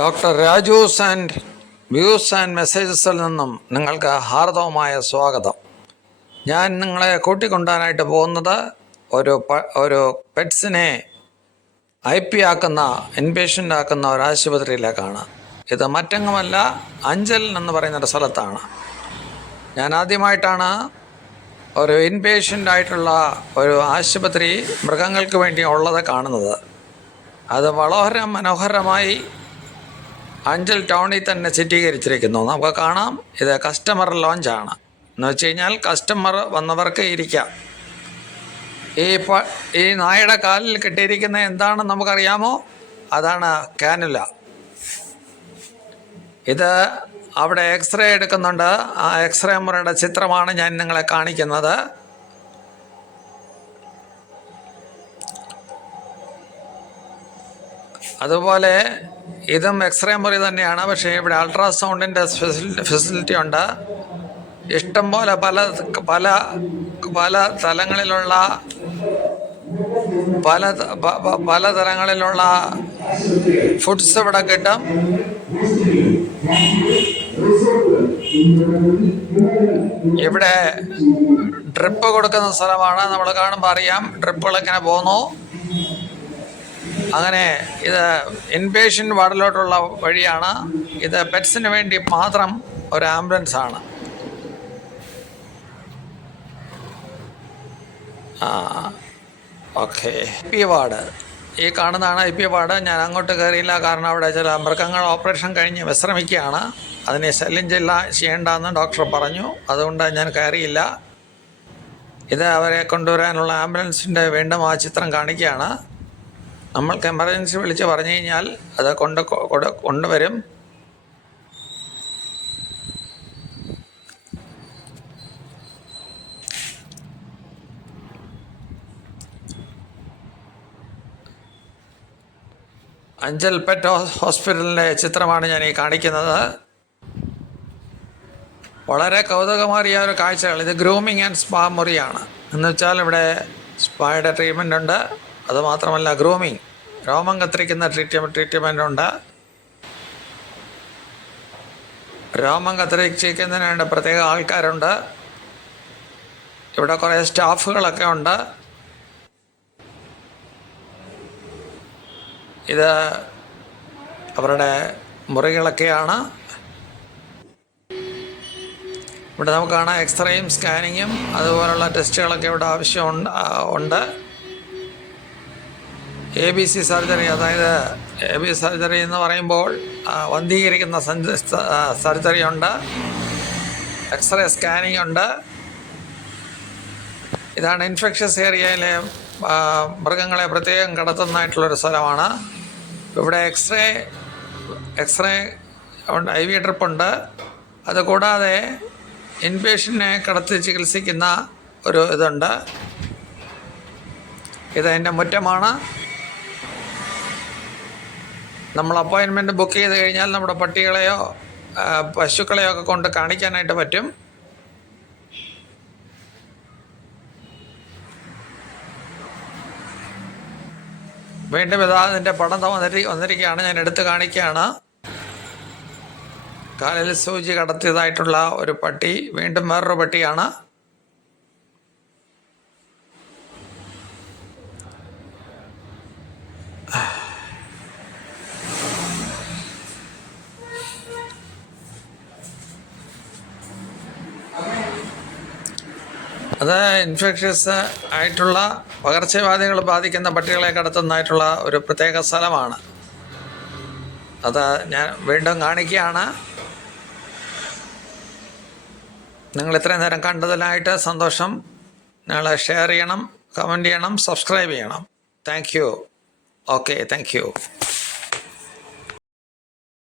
Doctor Raju's and views and മെസ്സേജസിൽ നിന്നും നിങ്ങൾക്ക് ഹാർദവമായ സ്വാഗതം. ഞാൻ നിങ്ങളെ കൂട്ടിക്കൊണ്ടുവരാനായിട്ട് പോകുന്നത് ഒരു പെറ്റ്സിനെ IP ആക്കുന്ന ഇൻപേഷ്യൻ്റ് ആക്കുന്ന ഒരു ആശുപത്രിയിലേക്കാണ്. ഇത് മറ്റെങ്ങുമല്ല, അഞ്ചൽ എന്ന് പറയുന്നൊരു സ്ഥലത്താണ്. ഞാൻ ആദ്യമായിട്ടാണ് ഒരു ഇൻപേഷ്യൻ്റ് ആയിട്ടുള്ള ഒരു ആശുപത്രി മൃഗങ്ങൾക്ക് വേണ്ടി ഉള്ളത് കാണുന്നത്. അത് വളരെ മനോഹരമായി അഞ്ചൽ ടൗണിൽ തന്നെ ചിത്രീകരിച്ചിരിക്കുന്നു. നമുക്ക് കാണാം, ഇത് കസ്റ്റമർ ലോഞ്ചാണ്. എന്ന് വെച്ച് കഴിഞ്ഞാൽ കസ്റ്റമർ വന്നവർക്ക് ഇരിക്കാം. ഈ നായയുടെ കാലിൽ കെട്ടിയിരിക്കുന്ന എന്താണെന്ന് നമുക്കറിയാമോ? അതാണ് കാനുല. ഇത് അവിടെ എക്സ്റേ എടുക്കുന്നുണ്ട്. ആ എക്സ്റേ മുറിയുടെ ചിത്രമാണ് ഞാൻ നിങ്ങളെ കാണിക്കുന്നത്. അതുപോലെ ഇതും എക്സ്റേ മുറി തന്നെയാണ്. പക്ഷേ ഇവിടെ അൾട്രാസൗണ്ടിൻ്റെ ഫെസിലിറ്റി ഉണ്ട്. ഇഷ്ടംപോലെ പല തലങ്ങളിലുള്ള പലതരങ്ങളിലുള്ള ഫുഡ്സ് ഇവിടെ കിട്ടും. ഇവിടെ ഡ്രിപ്പ് കൊടുക്കുന്ന സ്ഥലമാണ്. നമ്മൾ കാണുമ്പോൾ അറിയാം, ഡ്രിപ്പുകൾ ഇങ്ങനെ പോകുന്നു. അങ്ങനെ ഇത് ഇൻപേഷ്യൻ്റ് വാർഡിലോട്ടുള്ള വഴിയാണ്. ഇത് പെറ്റ്സിന് വേണ്ടി മാത്രം ഒരു ആംബുലൻസ് ആണ്. ഓക്കെ, IP വാർഡ് ഈ കാണുന്നതാണ് IP വാർഡ്. ഞാൻ അങ്ങോട്ട് കയറിയില്ല, കാരണം അവിടെ ചില മൃഗങ്ങൾ ഓപ്പറേഷൻ കഴിഞ്ഞ് വിശ്രമിക്കുകയാണ്. അതിനെ ശല്യം ചെയ്യേണ്ടെന്ന് ഡോക്ടർ പറഞ്ഞു. അതുകൊണ്ട് ഞാൻ കയറിയില്ല. ഇത് അവരെ കൊണ്ടുവരാനുള്ള ആംബുലൻസിൻ്റെ വീണ്ടും ആ ചിത്രം കാണിക്കുകയാണ്. നമ്മൾക്ക് എമർജൻസി വിളിച്ച് പറഞ്ഞു കഴിഞ്ഞാൽ അത് കൊണ്ടുവരും. അഞ്ചൽ പെറ്റ് ഹോസ്പിറ്റലിൻ്റെ ചിത്രമാണ് ഞാൻ ഈ കാണിക്കുന്നത്. വളരെ കൗതുകമേറിയ ഒരു കാഴ്ചകൾ. ഇത് ഗ്രൂമിങ് ആൻഡ് സ്പാ മുറിയാണ്. എന്ന് വെച്ചാൽ ഇവിടെ സ്പായുടെ ട്രീറ്റ്മെൻ്റ് ഉണ്ട്. അതുമാത്രമല്ല, ഗ്രൂമിങ്, രോമം കത്തിരിക്കുന്ന ട്രീറ്റ്മെൻ്റ് ഉണ്ട്. രോമം കത്തിരിക്കുന്നതിന് വേണ്ട പ്രത്യേക ആൾക്കാരുണ്ട്. ഇവിടെ കുറേ സ്റ്റാഫുകളൊക്കെ ഉണ്ട്. ഇത് അവരുടെ മുറികളൊക്കെയാണ്. ഇവിടെ നമുക്ക് കാണാം എക്സ്റേയും സ്കാനിങ്ങും അതുപോലുള്ള ടെസ്റ്റുകളൊക്കെ ഇവിടെ ഉണ്ട്. ABC സർജറി, അതായത് ABC സർജറി എന്ന് പറയുമ്പോൾ വന്ധീകരിക്കുന്ന സർജറി ഉണ്ട്. എക്സ്റേ സ്കാനിങ് ഉണ്ട്. ഇതാണ് ഇൻഫെക്ഷ്യസ് ഏരിയയിലെ മൃഗങ്ങളെ പ്രത്യേകം കടത്തുന്നതായിട്ടുള്ളൊരു സ്ഥലമാണ്. ഇവിടെ എക്സ്റേ ഉണ്ട്, IV ട്രിപ്പുണ്ട്. അതുകൂടാതെ ഇൻപേഷ്യനെ കടത്തി ചികിത്സിക്കുന്ന ഒരു ഇതുണ്ട്. ഇതതിൻ്റെ മുറ്റമാണ്. നമ്മൾ അപ്പോയിൻമെൻറ്റ് ബുക്ക് ചെയ്ത് കഴിഞ്ഞാൽ നമ്മുടെ പട്ടികളെയോ പശുക്കളെയോ ഒക്കെ കൊണ്ട് കാണിക്കാനായിട്ട് പറ്റും. വീണ്ടും ഇതാ അതിൻ്റെ പടം വന്നിരിക്കുകയാണ്. ഞാൻ എടുത്ത് കാണിക്കുകയാണ്. കാലിൽ സൂചി കടത്തിയതായിട്ടുള്ള ഒരു പട്ടി, വീണ്ടും വേറൊരു പട്ടിയാണ്. അത് ഇൻഫെക്ഷ്യസ് ആയിട്ടുള്ള പകർച്ചവ്യാധികൾ ബാധിക്കുന്ന പട്ടികളെ കടത്തുന്നതായിട്ടുള്ള ഒരു പ്രത്യേക സ്ഥലമാണ്. അത് ഞാൻ വീണ്ടും കാണിക്കുകയാണ്. നിങ്ങൾ ഇത്രയും നേരം കണ്ടതിനായിട്ട് സന്തോഷം. നിങ്ങൾ ഷെയർ ചെയ്യണം, കമൻറ്റ് ചെയ്യണം, സബ്സ്ക്രൈബ് ചെയ്യണം. Thank you. Okay, thank you.